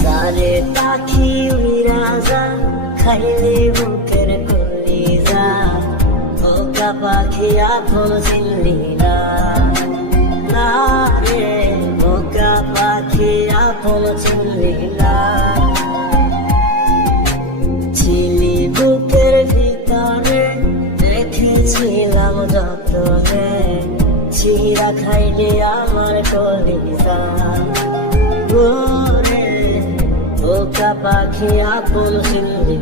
সারে পাখি উইরা যা খাইলে বুকের কলিজা, বোকা পাখি আপন চিনলি না, না রে বোকা পাখি আপন চিনলি না। ছিলি বুকের ভিতরে রেখেছিলাম যতনে, চিরা খাইলে আমার কলিজা, বোকা পাখি আপন চিনলি